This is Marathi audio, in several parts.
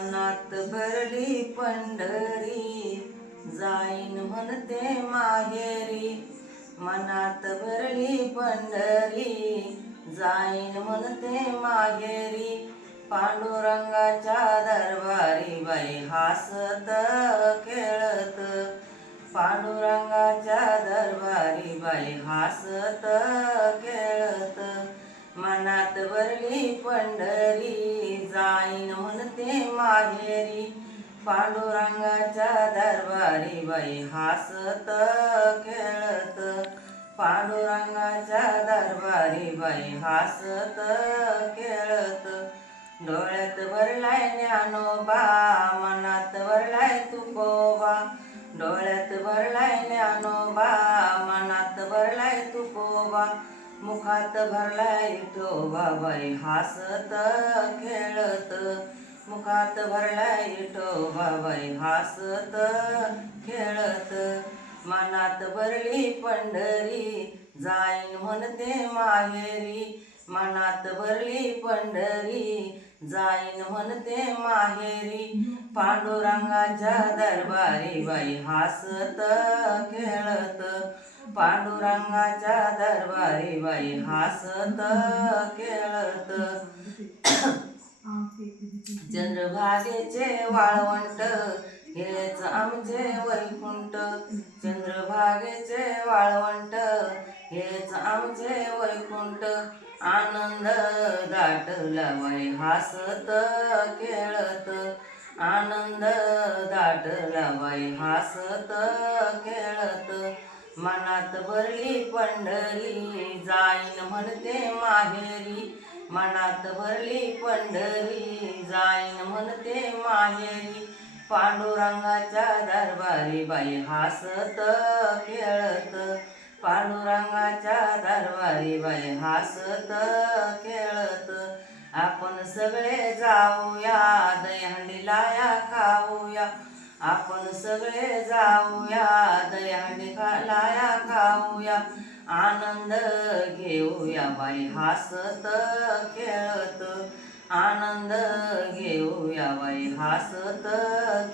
मनात भरली पंढरी. जाईन म्हणते माहेरी. मनात भरली पंढरी. जाईन म्हणते माहेरी. पांडुरंगाच्या दरबारी बाई हासत खेळत. पांडुरंगाच्या दरबारी बाई हासत खेळत. भरली पंढरी जाईन म्हणते माहेरी. पांडुरंगाच्या दरबारी बाई हसत खेळत. पांडुरंगाच्या दरबारी बाई हसत खेळत. डोळ्यात भरलाय ज्ञानोबा मनात भरलाय तुकोबा. डोळ्यात भरलाय मुखात भरलाय ठोबा बाबाई हसत खेळत. मुखात भरलाय ठोबा बाबाई हसत खेळत. मनात भरली पंढरी जाईन म्हणते माहेरी. मनात भरली पंढरी जाईन म्हणते माहेरी. पांडुरंगाच्या दरबारी बाई हसत खेळत. पांडुरंगाच्या दरबारी बाई हसत खेळत चंद्रभागेचे वाळवंट हेच आमचे वैकुंठ. चंद्रभागेचे वाळवंट हेच आमचे वैकुंठ. आनंद दाटला बाई हसत खेळत आनंद दाटला बाई हसत खेळत मनात भरली पंढरी जाईन म्हणते माहेरी. मनात भरली पंढरी जाईन म्हणते माहेरी. पांडुरंगाच्या दरबारी बाई हसत खेळत. पांडुरंगाच्या दरबारी बाई हसत खेळत. आपण सगळे जाऊया दहीहंडीला या खाऊया. आपण सगळे जाऊया आनंद घेऊया बाई हसत खेळत. आनंद घेऊया बाई हसत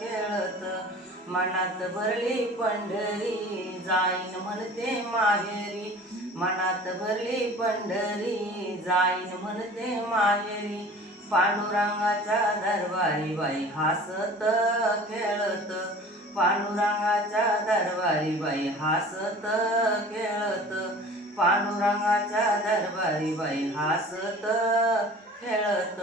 खेळत. मनात भरली पंढरी जाईन म्हणते माहेरी. मनात भरली पंढरी जाईन म्हणते माहेरी. पांडुरंगाच्या दरबारी बाई हसत खेळत. पांडुरंगाच्या दरबारी बाई हसत खेळत. पांडुरंगाच्या दरबारी बाई हसत खेळत.